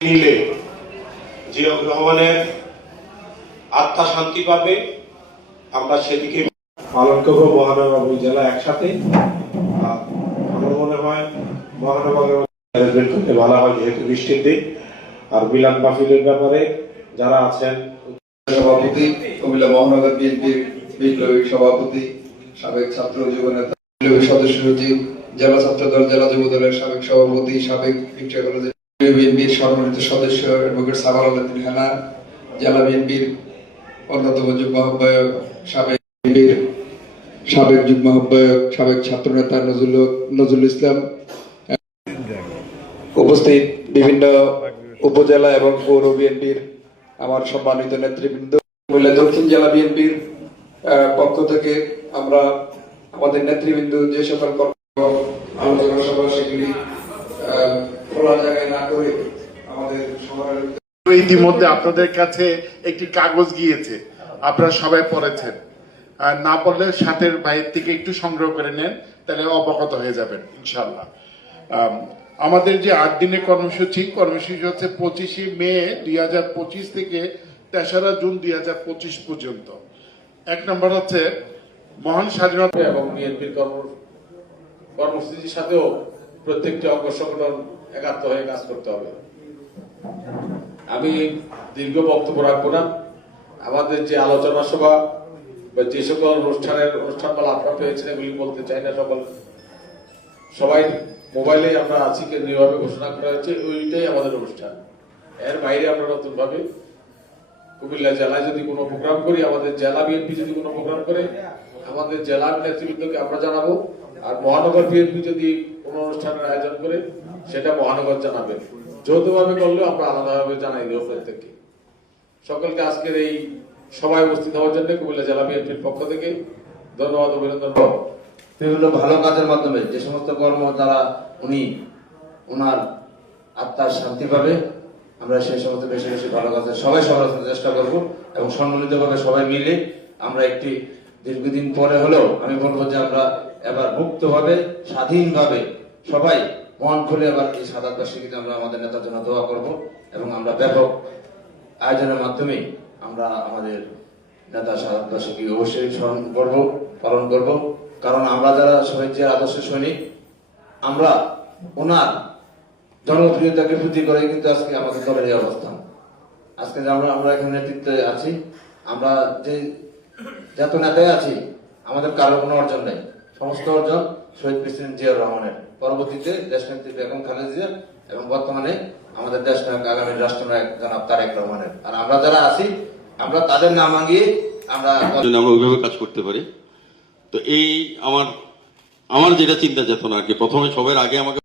নিলে জিয়াউর রহমানের আত্মা শান্তি পাবে, আমরা সেদিকে পালন করব মহানগর জেলা একসাথে। আমার মনে হয় মহানগর করতে ভালো হয়, যেহেতু বৃষ্টির দিন। আর মিলান মাহফিলের ব্যাপারে যারা আছেন, সভাপতি, কুমিল্লা মহানগর বিএনপির বিপ্লবী সভাপতি, সাবেক ছাত্র যুব নেতা বিপ্লবী সদস্য সচিব, জেলা ছাত্র দল জেলা যুব দলের সাবেক সভাপতি, সাবেক ভিক্টোরিয়া কলেজের বিএনপির সম্মানিত সদস্য অ্যাডভোকেট সাবার আলাদিন হেনা জেলা বিএনপির অন্যতম যুগ্ম আহ্বায়ক সাবেক বিএনপির সাবেক যুগ্ম আহ্বায়ক, সাবেক ছাত্র নেতা নজরুল নজরুল ইসলাম উপস্থিত বিভিন্ন উপজেলা এবং পৌর বিএনপির আমার সম্মানিত নেতৃবৃন্দ। দক্ষিণ জেলা বিএনপির পক্ষ থেকে আমরা আমাদের নেতৃবৃন্দ যে সকল আলোচনা সভা, সেগুলি খোলা জায়গায় না করে আমাদের সবার ইতিমধ্যে আপনাদের কাছে একটি কাগজ গিয়েছে। আপনারা সবাই পড়েছেন। আর না পড়লে সাথের বাইরের থেকে একটু সংগ্রহ করে নেন তাহলে অবগত হয়ে যাবেন ইনশাল্লাহ আমাদের যে আট দিনের কর্মসূচি কর্মসূচি হচ্ছে পঁচিশে মে দুই হাজার পঁচিশ থেকে তেসরা জুন দুই হাজার পঁচিশ পর্যন্ত। এক নম্বর হচ্ছে মহান স্বাধীনতা এবং বিএনপির কর্মসূচির সাথেও প্রত্যেকটি অঙ্গ সংগঠন একাত্ম হয়ে কাজ করতে হবে। আমি দীর্ঘ বক্তব্য রাখব না। আমাদের যে আলোচনা সভা বা যে সকল অনুষ্ঠানের অনুষ্ঠান অনুষ্ঠানমালা আপনারা পেয়েছেন, এগুলি বলতে চাই না সকল। সবাই মোবাইলে আমরা আছি, কেন্দ্রীয়ভাবে ঘোষণা করা হয়েছে, ওইটাই আমাদের অনুষ্ঠান। এর বাইরে আমরা নতুন ভাবে কুমিল্লা জেলায় যদি কোনো প্রোগ্রাম করি, আমাদের জেলা বিএনপি যদি কোনো প্রোগ্রাম করে, আমাদের জেলার নেতৃবৃন্দকে আমরা জানাব, আর মহানগর বিএনপি যদি কোনো অনুষ্ঠানের আয়োজন করে সেটা মহানগর জানাবে। যৌথভাবে করলেও আমরা আলাদাভাবে জানাই দেবো প্রত্যেককে। সকলকে আজকের এই সভায় উপস্থিত হওয়ার জন্য কুমিল্লা জেলা বিএনপির পক্ষ থেকে ধন্যবাদ, অভিনন্দন। বিভিন্ন ভালো কাজের মাধ্যমে যে সমস্ত কর্ম দ্বারা উনি ওনার আত্মার শান্তি পাবে, আমরা সেই সমস্ত বেশি বেশি ভালো কাজের সবাই সবার চেষ্টা করব এবং সম্মিলিতভাবে সবাই মিলে আমরা একটি দীর্ঘদিন পরে হলেও আমি বলব যে আমরা এবার মুক্তভাবে, স্বাধীনভাবে সবাই মন খুলে এবার এই সাদা বার্ষিকীতে আমরা আমাদের নেতার জন্য দোয়া করব এবং আমরা ব্যাপক আয়োজনের মাধ্যমে আমরা আমাদের নেতা সাদা বার্ষিকী অবশ্যই স্মরণ করব, পালন করব। কারণ আমরা যারা শহীদের আদর্শ সৈনিক, আমরা ওনার জনপ্রিয়তাকে বৃদ্ধি করে কিন্তু আজকে আমাদের দলের এই অবস্থান। আজকে আমরা আমরা এখানে নেতৃত্বে আছি, আমরা যে যত নেতায় আছি, আমাদের কারও কোনো অর্জন নেই। সমস্ত অর্জন শহীদ প্রেসিডেন্ট জিয়াউর রহমানের পরবর্তীতে দেশনেত্রী বেগম খালেদা জিয়া এবং বর্তমানে আমাদের দেশ নায়ক আগামী রাষ্ট্রনায়ক জনাব তারেক রহমানের। আর আমরা যারা আছি, আমরা তাদের নাম আঙ্গিয়ে আমরা আমরা ওইভাবে কাজ করতে পারি। তো এই আমার আমার যেটা চিন্তা চেতনা আর কি, প্রথমে সবের আগে আমাকে